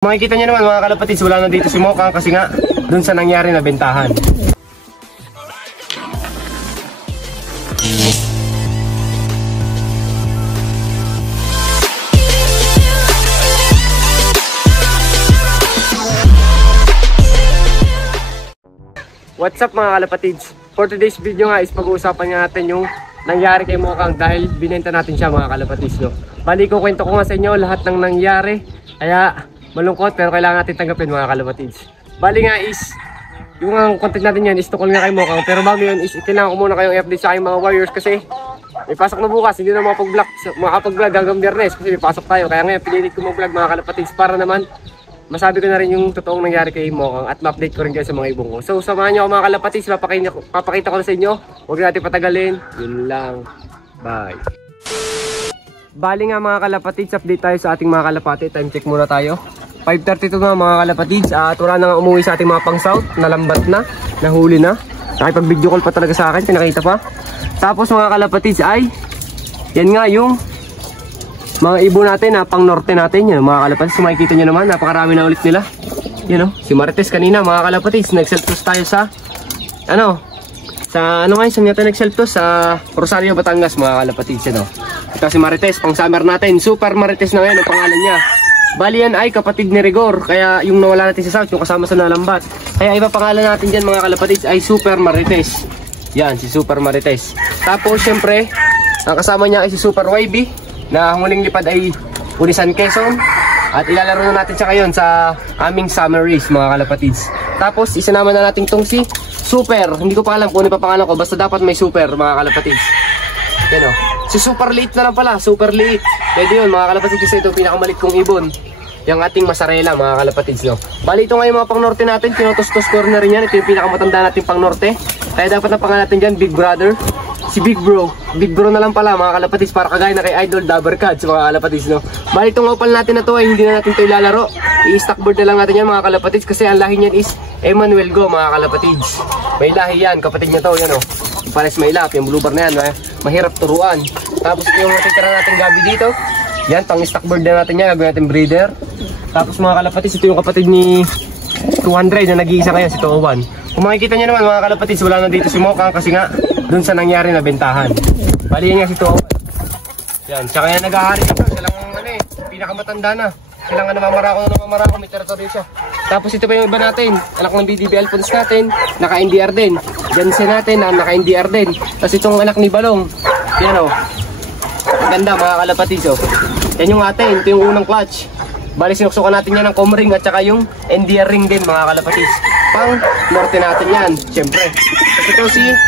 Makikita nyo naman mga kalapatids, wala na dito si Mokang kasi nga dun sa nangyari na bentahan. What's up mga kalapatids? For today's video nga is pag-uusapan natin yung nangyari kay Mokang dahil binenta natin siya mga kalapatids, no? Bali ko kwento ko nga sa inyo lahat ng nangyari, kaya malungkot pero kailangan natin tanggapin mga kalapatids. Bali nga is yung content natin yan is tukol nga kay Mokang, pero bago yun is kailangan ko muna kayong i-update sa aking mga warriors kasi may pasok na bukas, hindi na makapag-vlog hanggang Biyernes kasi may pasok tayo. Kaya ngayon pinilit ko mag-vlog mga kalapatids para naman masabi ko na rin yung totoong nangyari kay Mokang at ma-update ko rin kayo sa mga ibong ko. So samahan nyo ako mga kalapatids, papakita ko na sa inyo. Huwag natin patagalin, yun lang. Bye. Bali nga mga kalapatids, update tayo sa ating mga kalapati. Time check muna tayo. 5:32 na mga kalapatids at wala na nga umuwi sa ating mga pang-south. Nalambat na, nahuli na. Nakipag-video call pa talaga sa akin, pinakita pa. Tapos mga kalapatids ay yan nga yung mga ibon natin na pang-norte natin. Yan mga kalapatids, makikita nyo naman, napakarami na ulit nila. Yan o, si Marites kanina mga kalapatids, nag-self-toss tayo sa saan natin nag-self-toss? Sa Rosario, Batangas mga kalapatids. Yan o, ito si Marites, pang-summer natin. Super Marites na ngayon ang pangalan niya. Bali yan ay kapatid ni Rigor, kaya yung nawala natin sa south, yung kasama sa nalambat. Kaya iba pangalan natin dyan mga kalapatids ay Super Marites. Yan, si Super Marites. Tapos syempre, ang kasama niya ay si Super YB, na huling lipad ay Unisan Quezon. At ilalaro na natin siya ngayon sa aming summer race mga kalapatids. Tapos isinama na natin tong si Super, hindi ko pa alam kung ano pa pangalan ko, basta dapat may Super mga kalapatids. Yan o, si Super Liit na lang pala, Super Liit. Pwede yun mga kalapatids kasi ito pinakamalit kong ibon, yung ating masarela mga kalapatids, no? Bali ito ngayon mga pang norte natin, tinotos-tos corner rin yan. Ito yung pinakamatanda natin pang norte, kaya dapat na pangalan natin dyan Big Brother. Si Big Bro na lang pala mga kalapatids, para kagaya na kay Idol Dabbercats mga kalapatids, no? Bali itong opal natin na to ay hindi na natin ito ilalaro, i-stockboard na lang natin yan mga kalapatids kasi ang lahi niyan is Emmanuel Go mga kalapatids. May lahi yan, kapatid niya to, yan o, pares may lap, yung blue bar na yan, mahirap turuan. Tapos ito yung natitira natin gabi dito, yan, pang stockboard na natin yan, gagawin natin breeder. Tapos mga kalapatids, ito yung kapatid ni 200 na nag-iisa ngayon, si 201. Kung makikita nyo naman mga kalapatids, wala na dito si Mokang kasi nga dun sa nangyari na bentahan. Bali yan nga si 201. Yan, siya kaya nag-ahari ito, siya lang pinakamatanda na. Siya lang namamarako, may teritoryo siya. Tapos ito pa yung iba natin, anak ng BDB Alphonse natin, naka-NDR din. Jansen natin, naka-NDR din. Tapos itong anak ni Balong, yan o, ganda mga kalapatids o. Yan yung atin, ito yung unang clutch. Bali sinuksukan natin yan ng comring at saka yung NDR ring din mga kalapatids. Pang norte natin yan, syempre. Tapos ito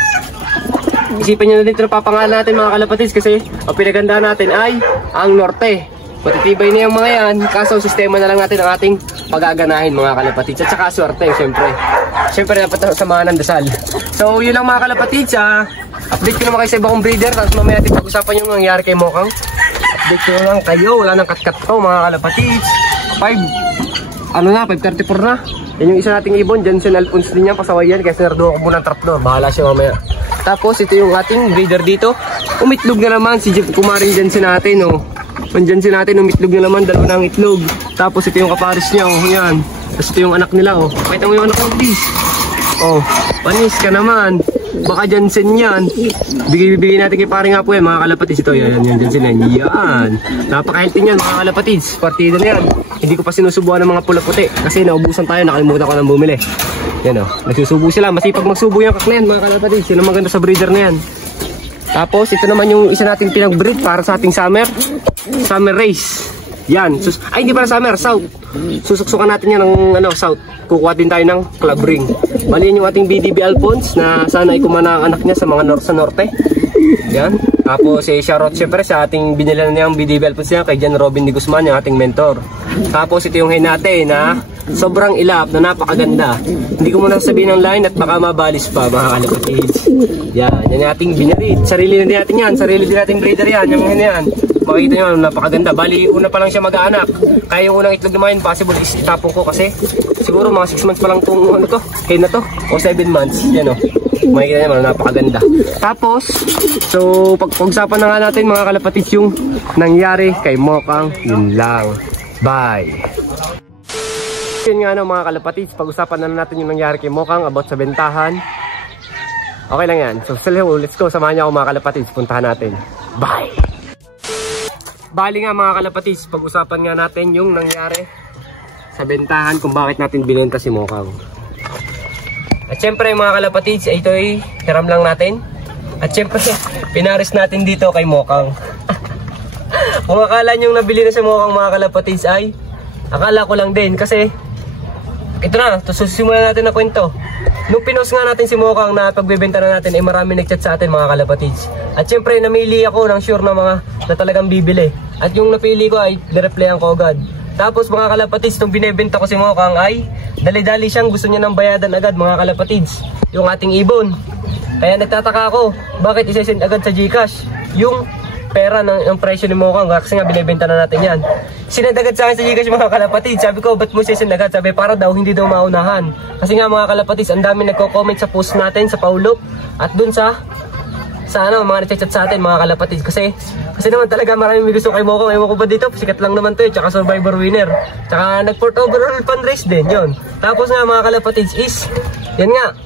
isipin nyo na dito na papangalan natin mga kalapatids kasi ang pinaganda natin ay ang norte. Matitibay na yung mga yan, kaso sistema na lang natin ang ating pagaganahin mga kalapatids. At saka swerte, syempre. Syempre dapat samahan ng dasal. So yun lang mga kalapatids, update ko naman kayo sa iba kong breeder. Tapos mamaya natin pag-usapan yung nangyari kay Mokang. Update ko lang kayo, wala nang cut-cut to mga kalapatids. 5:34 na. Yan yung isa nating ibon, Jansen Alphonse din yan, pasaway yan. Kaya sinardo ako muna ng trap doon, bahala siya mamaya. Tapos ito yung ating breeder dito. Umitlog na naman si kumaring Jansen natin, oh. Ang Jansen natin, umitlog na naman, dalawa ng itlog. Tapos ito yung kapares niya, oh, yan. Tapos ito yung anak nila, oh. Pakita mo yung anak ng please. Oh, panis ka naman. Baka Jansen yan. Bigay natin kay pare nga po yan, mga kalapatids. Ito, yan Jansen yan. Yan. Napaka-healthy yan, mga kalapatids. Partida na yan. Hindi ko pa sinusubuan ng mga pula-puti kasi naubusan tayo, nakalimutan ko nang bumili. Yan o, nagsusubo sila. Masipag magsubo yung kaklen, mga kalapatids. Yan ang maganda sa breeder na yan. Tapos ito naman yung isa nating pinag-breed para sa ating summer race. Yan, ay hindi pala summer, south. Susuksukan natin yan ng south. Kukuha din tayo ng club ring. Bali yan yung ating BDB Alphonse na sana ay kumana ang anak niya sa mga sa norte. Yan. Tapos shoutout syempre sa ating binilan niyang BDB Alphonse niya kay Jan Robin de Guzman, yung ating mentor. Tapos ito yung hen natin na sobrang ilap na napakaganda. Hindi ko muna sasabihin ng line at baka mabalis pa mga kalapatids. Yan, yan yung ating binirid. Sarili na din natin yan, sarili din nating breeder yan, yung hen yan. Makikita nyo, napakaganda. Bali, una pa lang siya mag-aanak. Kaya yung unang itlog naman, possible is itapon ko kasi siguro mga 6 months pa lang itong hen na to, o 7 months. Yan o. Makikita nyo, napakaganda. Tapos, so pag-usapan na nga natin mga kalapatids yung nangyari kay Mokang. Yun lang. Bye! Yun nga no mga kalapatids, pag-usapan na natin yung nangyari kay Mokang about sa bentahan. Okay lang yan. So let's go, samahan niyo ako mga kalapatids, puntahan natin. Bye! Bali nga mga kalapatids, pag-usapan nga natin yung nangyari sa bentahan kung bakit natin binenta si Mokang. At syempre mga kalapatids, ito ay hiram lang natin. At syempre, pinaris natin dito kay Mokang. Kung akala nyo nabili na si Mokang mga kalapatids ay, akala ko lang din kasi ito na, susimulan natin na kwento. Nung pinost nga natin si Mokang na pagbebenta na natin ay marami nagchat sa atin mga kalapatids. At syempre namili ako ng sure na mga na talagang bibili. At yung napili ko ay nireplyan ko agad. Tapos mga kalapatids, nung binebenta ko si Mokang ay dali-dali siyang gusto niya ng bayadan agad mga kalapatids. Yung ating ibon. Kaya nagtataka ako, bakit isesend agad sa GCash yung pera ng presyo ni Mokang kasi nga binebenta na natin yan. Sinend agad sa akin sa GCash mga kalapatids. Sabi ko, ba't mo isesend agad? Sabi, para daw hindi daw maunahan. Kasi nga mga kalapatids, ang dami nagko-comment sa post natin sa Paulop at dun sa mga nagchat sa atin mga kalapatids. Kasi naman talaga maraming may gusto kay Mokang. Ewan ko ba dito, sikat lang naman to eh. Tsaka Survivor winner. Tsaka nag-port overall fundraise din yun. Tapos nga mga kalapatids is, yan nga,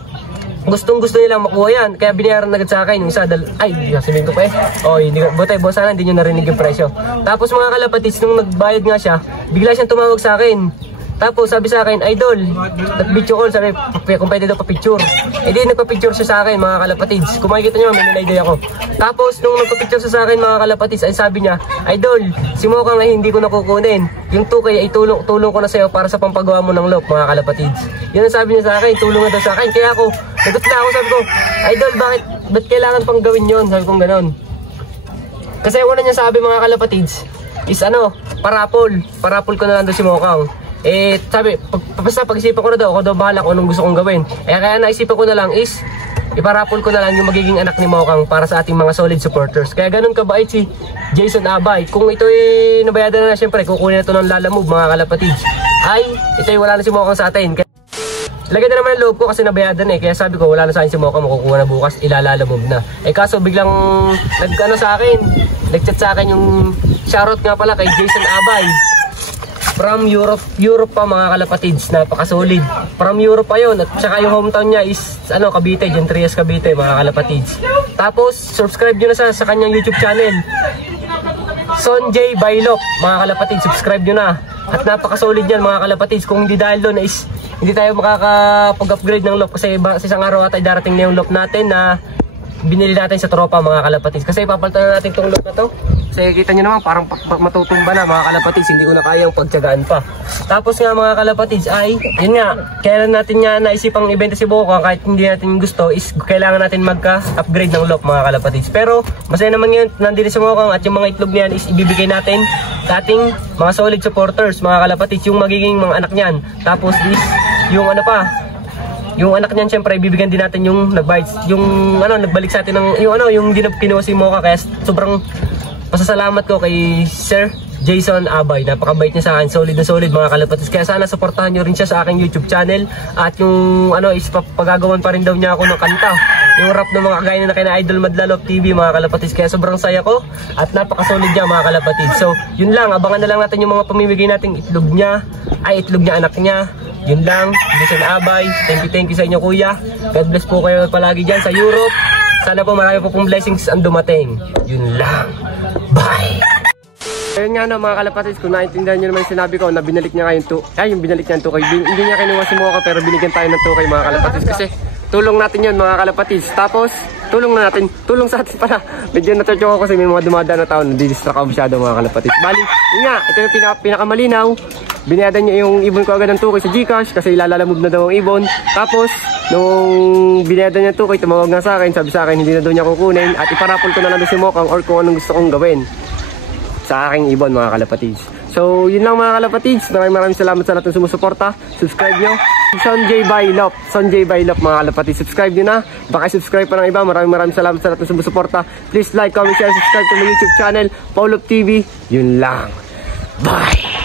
gustong gusto nilang makuha yan. Kaya binayaran agad sa akin yung isa. Ay, sabihin ko pa eh. O, butay, boss, sana hindi nyo narinig yung presyo. Tapos mga kalapatids, nung nagbayad nga siya, bigla siyang tumawag sa akin. Tapos sabi sa akin, idol, nag-video call, sabi, kung pwede daw pa-picture. Eh di nagpa-picture siya sa akin mga kalapatids. Kung makikita nyo, may idea ako. Tapos nung nagpa-picture siya sa akin mga kalapatids, ay sabi niya, idol, si Mokang ay hindi ko nakukunin. Yung 2K ay tulong ko na sa'yo para sa pampagawa mo ng loop mga kalapatids. Yun ang sabi niya sa akin, tulong na daw sa akin. Kaya ako, nagutla ako, sabi ko, idol, ba't kailangan pang gawin yun? Sabi kong ganon. Kasi una niya sabi mga kalapatids, is parapol ko na lang daw si Mokang. Eh, sabi, basta pag-isipan ko na daw, ako daw bahala kung anong gusto kong gawin. Kaya naisipan ko na lang is, iparapol ko na lang yung magiging anak ni Mokang para sa ating mga solid supporters. Kaya ganun kabait si Jason Abay. Kung ito ay nabayadan na syempre, kukunin na ito ng Lala Move mga kalapatids. Ay, ito ay wala na si Mokang sa atin. Lagyan na naman ang loob ko kasi nabayadan eh. Kaya sabi ko, wala na sa akin si Mokang, makukuha na bukas, ilalala Move na. Eh kaso biglang nag-chat sa akin yung shoutout nga pala kay Jason Abay. From Europe pa mga kalapatids, napaka-solid. From Europe pa yun, at saka yung hometown niya is Cavite, Gentrias Cavite mga kalapatids. Tapos subscribe nyo na sa kanyang YouTube channel, Sonjay Bailop mga kalapatids, subscribe nyo na. At napaka-solid yan mga kalapatids. Kung hindi dahil doon is hindi tayo makakapag-upgrade ng loop kasi sa isang araw at ay darating na yung loop natin na binili natin sa tropa mga kalapatids. Kasi papalitan na natin itong loop na to. Kasi kita nyo naman parang matutumba na mga kalapatids, hindi ko na kaya yung pagtyagaan pa. Tapos nga mga kalapatids ay, yun nga, kailan natin nga naisipang ibenta si Mokang kahit hindi natin gusto is kailangan natin magka-upgrade ng loop mga kalapatids. Pero masaya naman yun, nandito si Mokang at yung mga itlog niyan is ibibigay natin sa ating mga solid supporters mga kalapatids, yung magiging mga anak niyan. Tapos is, yung yung anak niyan syempre bibigyan din natin yung nagbalik sa atin ng yung kinuha si Mokang. Kaya sobrang pasasalamat ko kay Sir Jason Abay. Napakabait niya sa akin, solid na solid mga kalapatids. Kaya sana supportahan niyo rin siya sa aking YouTube channel. At yung is pagagawan pa rin daw niya ako ng kanta, yung rap ng mga kagaya na kina Idol Madlalop TV mga kalapatids. Kaya sobrang saya ko at napakasolid niya mga kalapatids. So yun lang, abangan na lang natin yung mga pamimigay nating itlog niya anak niya. Yun lang, Jason Abay, thank you sa inyo kuya. God bless po kayo palagi dyan sa Europe. Sana po marami po pong blessings ang dumating. Yun lang, bye! Ayun nga no mga kalapatids, kung naintindihan nyo naman yung sinabi ko na binalik niya yung binalik niya yung 2K. Hindi niya kinuha si Mokang pero binigyan tayo ng 2K mga kalapatids. Kasi tulong natin yun mga kalapatids. Tapos tulong sa atin pala. Medyo natutyo ako kasi may mga dumadaan na tao na didistract ako masyado mga kalapatids. Bali, yun nga, ito yung pinakamalinaw. Binayadan niya yung ibon ko agad ng 2K sa GCash kasi ilalalamove na daw ang ibon. Tapos, nung binayadan niya 2K, tumawag nga sa akin, sabi sa akin hindi na daw niya kukunin at iparapol ko na lang si Mokang or kung anong gusto kong gawin sa aking ibon mga kalapatids. So, yun lang mga kalapatids. Maraming salamat sa lahat ng sumusuporta. Subscribe nyo. Sonjay Bailop mga kalapatids. Subscribe nyo na. Baka subscribe pa ng iba. Maraming salamat sa lahat ng sumusuporta. Please like, comment, share, subscribe to my YouTube channel, Paulop TV. Yun lang. Bye!